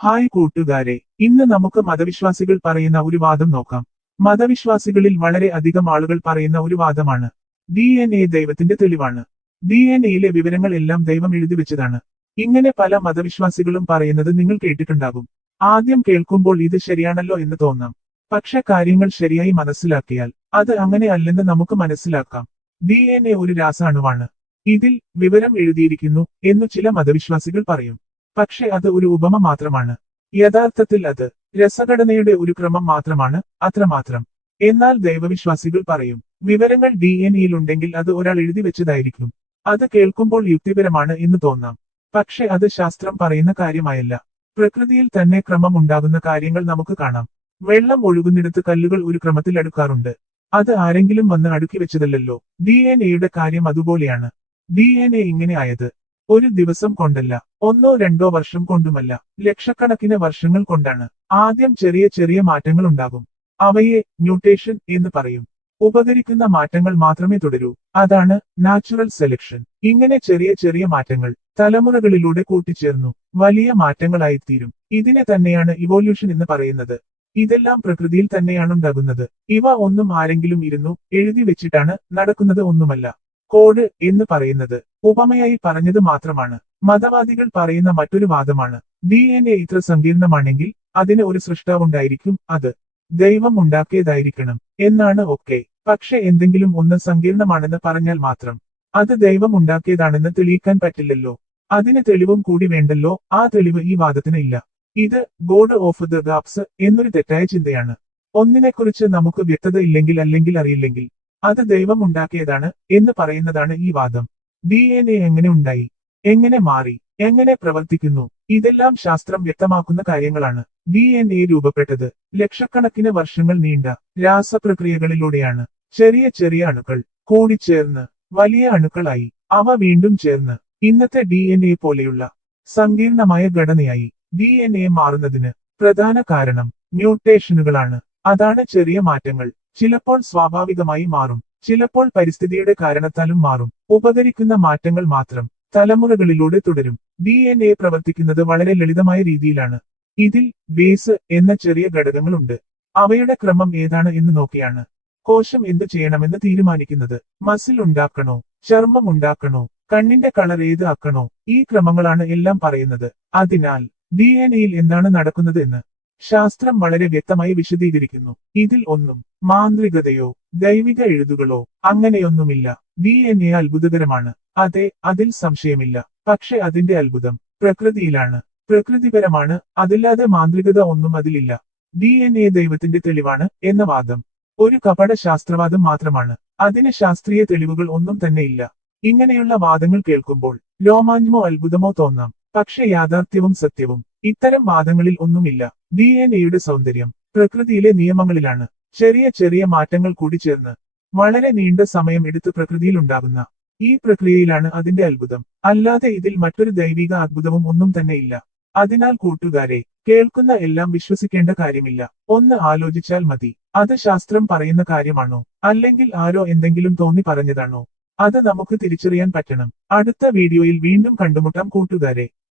Hi കൂട്ടുകാരെ ഇന്ന് നമുക്ക് മതവിശ്വാസികൾ പറയുന്ന ഒരു വാദം നോക്കാം. മതവിശ്വാസികളിൽ വളരെ അധികം ആളുകൾ പറയുന്ന ഒരു വാദമാണ്. ഡി എൻ എ ദൈവത്തിന്റെ തെളിവാണ്. ഡി എൻ എയിലെ വിവരങ്ങൾ എല്ലാം ദൈവം എഴുതി വെച്ചതാണ്. ഇങ്ങനെ പല മതവിശ്വാസികളും പറയുന്നത് നിങ്ങൾ കേട്ടിട്ടുണ്ടാകും. ആദ്യം കേൾക്കുമ്പോൾ ഇത് ശരിയാണല്ലോ എന്ന് തോന്നാം. പക്ഷെ കാര്യങ്ങൾ ശരിയായി മനസ്സിലാക്കിയാൽ അത് അങ്ങനെ അല്ലെന്ന് നമുക്ക് മനസ്സിലാക്കാം. ഡി എൻ എ ഒരു രാസാണുവാണ്. ഇതിൽ വിവരം എഴുതിയിരിക്കുന്നു എന്നു ചില മതവിശ്വാസികൾ പറയും. പക്ഷെ അത് ഒരു ഉപമ മാത്രമാണ്. യഥാർത്ഥത്തിൽ അത് രസഘടനയുടെ ഒരു ക്രമം മാത്രമാണ് അത്രമാത്രം. എന്നാൽ ദൈവവിശ്വാസികൾ പറയും വിവരങ്ങൾ ഡി എൻ ഇയിലുണ്ടെങ്കിൽ അത് ഒരാൾ എഴുതി വെച്ചതായിരിക്കും. അത് കേൾക്കുമ്പോൾ യുക്തിപരമാണ് എന്ന് തോന്നാം. പക്ഷെ അത് ശാസ്ത്രം പറയുന്ന കാര്യമായല്ല. പ്രകൃതിയിൽ തന്നെ ക്രമം ഉണ്ടാകുന്ന കാര്യങ്ങൾ നമുക്ക് കാണാം. വെള്ളം ഒഴുകുന്നിടത്ത് കല്ലുകൾ ഒരു ക്രമത്തിൽ അടുക്കാറുണ്ട്. അത് ആരെങ്കിലും വന്ന് അടുക്കി വെച്ചതല്ലല്ലോ. ഡി എൻ എയുടെ കാര്യം അതുപോലെയാണ്. ഡി എൻ എ ഇങ്ങനെ ആയത്. ഒരു ദിവസം കൊണ്ടല്ല ഒന്നോ രണ്ടോ വർഷം കൊണ്ടുമല്ല ലക്ഷക്കണക്കിന് വർഷങ്ങൾ കൊണ്ടാണ്. ആദ്യം ചെറിയ ചെറിയ മാറ്റങ്ങൾ ഉണ്ടാകും അവയെ മ്യൂട്ടേഷൻ എന്ന് പറയും. ഉപകരിക്കുന്ന മാറ്റങ്ങൾ മാത്രമേ തുടരൂ. അതാണ് നാച്ചുറൽ സെലക്ഷൻ. ഇങ്ങനെ ചെറിയ ചെറിയ മാറ്റങ്ങൾ തലമുറകളിലൂടെ കൂട്ടിച്ചേർന്നു. വലിയ മാറ്റങ്ങളായിത്തീരും. ഇതിനെ തന്നെയാണ് ഇവോല്യൂഷൻ എന്ന് പറയുന്നത്. ഇതെല്ലാം പ്രകൃതിയിൽ തന്നെയാണ് ഉണ്ടാകുന്നത്. ഇവ ഒന്നും ആരെങ്കിലും ഇരുന്നു എഴുതി വെച്ചിട്ടാണ് നടക്കുന്നത് ഒന്നുമല്ല. കോഡ് എന്ന് പറയുന്നത് ഉപമയായി പറഞ്ഞത് മാത്രമാണ്. മതവാദികൾ പറയുന്ന മറ്റൊരു വാദമാണ്. ഡി എൻ എ ഇത്ര സങ്കീർണമാണെങ്കിൽ അതിന് ഒരു സൃഷ്ടാവുണ്ടായിരിക്കും അത്. ദൈവം ഉണ്ടാക്കിയതായിരിക്കണം എന്നാണ് ഒക്കെ. പക്ഷെ എന്തെങ്കിലും ഒന്ന് സങ്കീർണമാണെന്ന് പറഞ്ഞാൽ മാത്രം അത് ദൈവം ഉണ്ടാക്കിയതാണെന്ന് തെളിയിക്കാൻ പറ്റില്ലല്ലോ. അതിന് തെളിവും കൂടി വേണ്ടല്ലോ. ആ തെളിവ് ഈ വാദത്തിന് ഇല്ല. ഇത് ഗോഡ് ഓഫ് ദ ഗാപ്സ് എന്നൊരു തെറ്റായ ചിന്തയാണ്. ഒന്നിനെക്കുറിച്ച് നമുക്ക് വ്യക്തത ഇല്ലെങ്കിൽ അല്ലെങ്കിൽ അറിയില്ലെങ്കിൽ അത് ദൈവം ഉണ്ടാക്കിയതാണ് എന്ന് പറയുന്നതാണ് ഈ വാദം. ഡി എൻ എ എങ്ങനെ ഉണ്ടായി? എങ്ങനെ മാറി? എങ്ങനെ പ്രവർത്തിക്കുന്നു? ഇതെല്ലാം ശാസ്ത്രം വ്യക്തമാക്കുന്ന കാര്യങ്ങളാണ്. ഡി എൻ എ രൂപപ്പെട്ടത് ലക്ഷക്കണക്കിന് വർഷങ്ങൾ നീണ്ട രാസപ്രക്രിയകളിലൂടെയാണ്. ചെറിയ ചെറിയ അണുക്കൾ കൂടിച്ചേർന്ന് വലിയ അണുക്കളായി അവ വീണ്ടും ചേർന്ന് ഇന്നത്തെ ഡി എൻ എ പോലെയുള്ള സങ്കീർണമായ ഘടനയായി ഡി എൻ എ മാറുന്നതിന് പ്രധാന കാരണം മ്യൂട്ടേഷനുകളാണ്. അതാണ് ചെറിയ മാറ്റങ്ങൾ. ചിലപ്പോൾ സ്വാഭാവികമായി മാറും. ചിലപ്പോൾ പരിസ്ഥിതിയുടെ കാരണത്താലും മാറും. ഉപകരിക്കുന്ന മാറ്റങ്ങൾ മാത്രം തലമുറകളിലൂടെ തുടരും. ഡി എൻ എ പ്രവർത്തിക്കുന്നത് വളരെ ലളിതമായ രീതിയിലാണ്. ഇതിൽ ബേസ് എന്ന ചെറിയ ഘടകങ്ങളുണ്ട്. അവയുടെ ക്രമം ഏതാണ് എന്ന് നോക്കിയാണ്. കോശം എന്ത് ചെയ്യണമെന്ന് തീരുമാനിക്കുന്നത്. മസിൽ ഉണ്ടാക്കണോ? ചർമ്മം ഉണ്ടാക്കണോ? കണ്ണിന്റെ കളർ ഏത് ആക്കണോ? ഈ ക്രമങ്ങളാണ് എല്ലാം പറയുന്നത്. അതിനാൽ ഡി എൻ എയിൽ എന്താണ് നടക്കുന്നത് എന്ന് ശാസ്ത്രം വളരെ വ്യക്തമായി വിശദീകരിക്കുന്നു. ഇതിൽ ഒന്നും മാന്ത്രികതയോ ദൈവിക എഴുതുകളോ അങ്ങനെയൊന്നുമില്ല. ഡി എൻ എ അത്ഭുതകരമാണ്. അതെ അതിൽ സംശയമില്ല. പക്ഷെ അതിന്റെ അത്ഭുതം പ്രകൃതിയിലാണ്. പ്രകൃതിപരമാണ് അതില്ലാതെ മാന്ത്രികത ഒന്നും അതിലില്ല. ഡി എൻ എ ദൈവത്തിന്റെ തെളിവാണ് എന്ന വാദം. ഒരു കപട ശാസ്ത്രവാദം മാത്രമാണ്. അതിന് ശാസ്ത്രീയ തെളിവുകൾ ഒന്നും തന്നെയില്ല ഇങ്ങനെയുള്ള വാദങ്ങൾ കേൾക്കുമ്പോൾ രോമാഞ്ചമോ അത്ഭുതമോ തോന്നാം. പക്ഷെ യാഥാർത്ഥ്യവും സത്യവും. ഇത്തരം വാദങ്ങളിൽ ഒന്നുമില്ല. ഡി എൻ എയുടെ സൗന്ദര്യം പ്രകൃതിയിലെ നിയമങ്ങളിലാണ്. ചെറിയ ചെറിയ മാറ്റങ്ങൾ കൂടി ചേർന്ന് വളരെ നീണ്ട സമയം എടുത്ത് പ്രകൃതിയിൽ ഉണ്ടാകുന്ന ഈ പ്രക്രിയയിലാണ് അതിന്റെ അത്ഭുതം. അല്ലാതെ ഇതിൽ മറ്റൊരു ദൈവിക അത്ഭുതവും ഒന്നും തന്നെ ഇല്ല. അതിനാൽ കൂട്ടുകാരെ കേൾക്കുന്ന എല്ലാം വിശ്വസിക്കേണ്ട കാര്യമില്ല. ഒന്ന് ആലോചിച്ചാൽ മതി. അത് ശാസ്ത്രം പറയുന്ന കാര്യമാണോ? അല്ലെങ്കിൽ ആരോ എന്തെങ്കിലും തോന്നി പറഞ്ഞതാണോ? അത് നമുക്ക് തിരിച്ചറിയാൻ പറ്റണം. അടുത്ത വീഡിയോയിൽ വീണ്ടും കണ്ടുമുട്ടാം കൂട്ടുകാരെ.